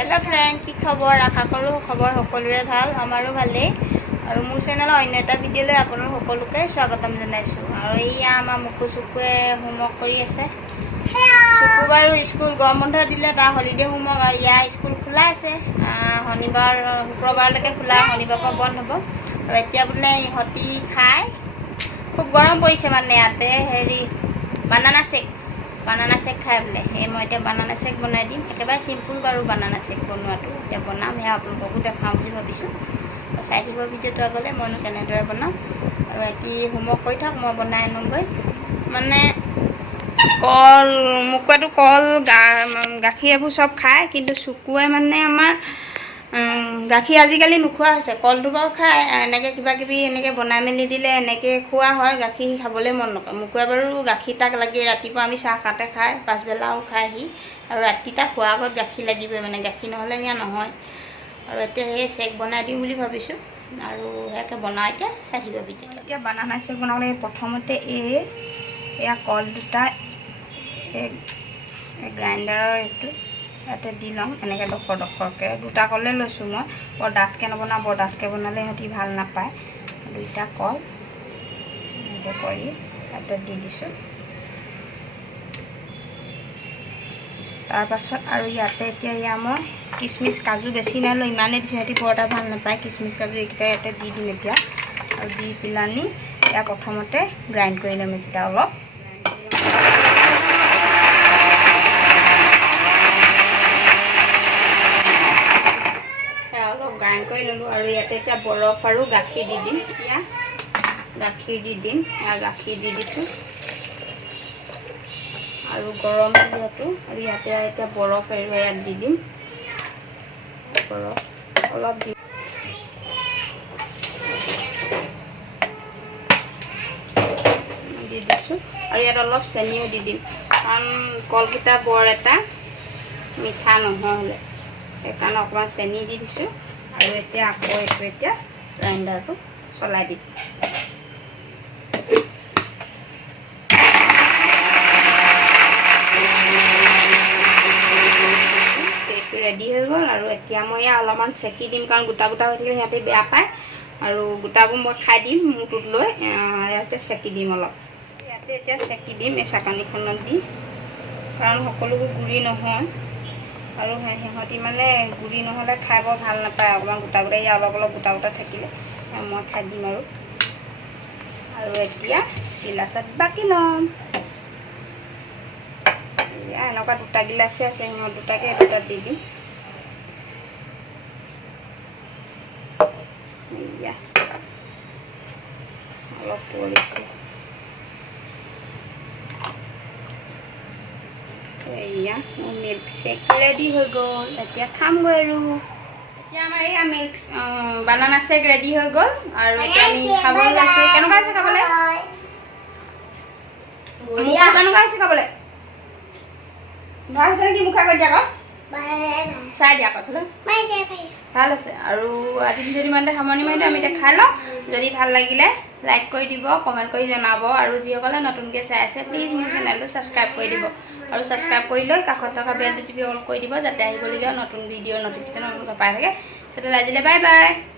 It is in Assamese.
हेलो फ्रेंड की खबर आशा करूँ खबर सकलोरे ভাল আমাৰো ভালেই আৰু মোৰ চেনেলৰ অন্য এটা ভিডিঅ'লৈ আপোনালোক সকলোকে স্বাগতম জনাইছোঁ আৰু এয়া আমাৰ মুকু চুকুৱে হোমৱৰ্ক কৰি আছে চুকু বাৰু স্কুল গৰম বন্ধ দিলে তাৰ হলিডে হোমৱৰ্ক আৰু ইয়াৰ স্কুল খোলা আছে শনিবাৰ শুক্ৰবাৰলৈকে খোলা শনিবাৰৰ পৰা বন্ধ হ'ব আৰু এতিয়া বোলে ইহঁতি খাই খুব গৰম পৰিছে মানে ইয়াতে হেৰি বানানা शेक खाए बोले मैं इतना बानाना शेक बनाई दी एक सिम्पल बारू बानाना शेक बनवातो इतना बनाम या आपको देखाऊँ भाई चाई थी भिडिओ आगे मैं केने बनाऊँ और ये होमवर्क कर थक मैं बनाई आनोगै मानने कल मुकुआतो कल गाखीर सब खाए कि चुकुए मानने आमार गाखीर आजिकाली नुखोआ হৈছে कलটো বাৰু খায় এনেকৈ কিবা কিবি এনেকৈ বনাই মেলি দিলে এনেকৈ খোৱা হয় গাখীৰ খাবলৈ মন নকৰে মুকুৱে বাৰু গাখীৰ তাক লাগে ৰাতিপুৱা আমি চাহ খাওঁতে খায় পাছবেলাও খায় সি আৰু ৰাতি তাক খোৱাৰ আগত গাখীৰ লাগিবই মানে গাখীৰ নহ'লে ইয়া নহয় আৰু এতিয়া সেই চেক বনাই দিম বুলি ভাবিছোঁ আৰু সেয়াকে বনাই এতিয়া চাই থাকিব ভিডিঅ' এতিয়া বানানা চেক বনাবলৈ প্ৰথমতে এয়া কল দুটা গ্ৰাইণ্ডাৰৰ এইটো ইয়াতে দি লম এনেকৈ ডখৰকৈ দুটা কলে লৈছোঁ মই বৰ ডাঠকৈ নবনাওঁ বৰ ডাঠকৈ বনালে সিহঁতি ভাল নাপায় দুইটা কল এনেকৈ কৰি ইয়াতে দি দিছোঁ তাৰপাছত আৰু ইয়াতে এতিয়া এয়া মই কিচমিচ কাজু বেছি নাইলৈ ইমানেই দিছোঁ সিহঁতি বৰ এটা ভাল নাপায় কিচমিচ কাজু এইকেইটা ইয়াতে দি দিম এতিয়া আৰু দি পেলানি ইয়াক প্ৰথমতে গ্ৰাইণ্ড কৰি ল'ম এইকেইটা অলপ গ্ৰাইণ্ড কৰি ল'লোঁ আৰু ইয়াতে এতিয়া বৰফ আৰু গাখীৰ দি দিম এতিয়া গাখীৰ দি দিম আৰু গাখীৰ দি দিছোঁ আৰু গৰম যিহেতু আৰু ইয়াতে এতিয়া বৰফ আৰু ইয়াত দি দিম বৰফ অলপ দি দিছোঁ আৰু ইয়াত অলপ চেনিও দি দিম কাৰণ কলকেইটা বৰ এটা মিঠা নহ'লে সেইকাৰণে অকণমান চেনি দি দিছোঁ আৰু এতিয়া আকৌ এইটো এতিয়া গ্ৰাইণ্ডাৰটো চলাই দিম চেকটো ৰেডি হৈ গ'ল আৰু এতিয়া মই অলপমান চেকি দিম কাৰণ গোটা গোটা হৈ থাকিলে সিহঁতে বেয়া পায় আৰু গোটাবোৰ মই খাই দিম মূৰটোত লৈ ইয়াতে চেকি দিম অলপ ইয়াতে এতিয়া চেকি দিম এই চাকনিখনত দি কাৰণ সকলোবোৰ গুৰি নহয় আৰু সিহঁতি মানে গুৰি নহ'লে খাই বৰ ভাল নাপায় অকণমান গোটা গোটা ইয়াৰ অলপ অলপ গোটা গোটা থাকিলে মই খাই দিম আৰু এতিয়া গিলাচত বাকি ল'ম এনেকুৱা দুটা গিলাচে আছে সিহঁত দুটাকে দুটা দি দিম অলপ পৰিছোঁ এয়া মোৰ মিল্ক শ্বেক ৰেডি হৈ গ'ল এতিয়া খামগৈ আৰু এতিয়া আমাৰ এয়া মিল্ক বানানা শ্বেক ৰেডি হৈ গ'ল আৰু এতিয়া আমি খাবলৈ লৈছোঁ কেনেকুৱা হৈছে খাবলৈ কেনেকুৱা হৈছে খাবলৈ ভাল হৈছে নেকি মুখা কৰি দিয়া আকৌ চাই দিয়া আকৌ ভাল আছে আৰু আজি যদি ইমানতে সামৰণি মাৰি দিওঁ আমি এতিয়া খাই লওঁ যদি ভাল লাগিলে লাইক কৰি দিব কমেণ্ট কৰি জনাব আৰু যিসকলে নতুনকৈ চাই আছে প্লিজ মোৰ চেনেলটো ছাবস্ক্ৰাইব কৰি দিব আৰু ছাবস্ক্ৰাইব কৰি লৈ কাষত থকা বেলটো টিপি অন কৰি দিব যাতে আহিবলগীয়া নতুন ভিডিঅ'ৰ নটিফিকেশ্যন আপোনালোকে পাই থাকে তেতিয়াহ'লে আজিলৈ বাই বাই।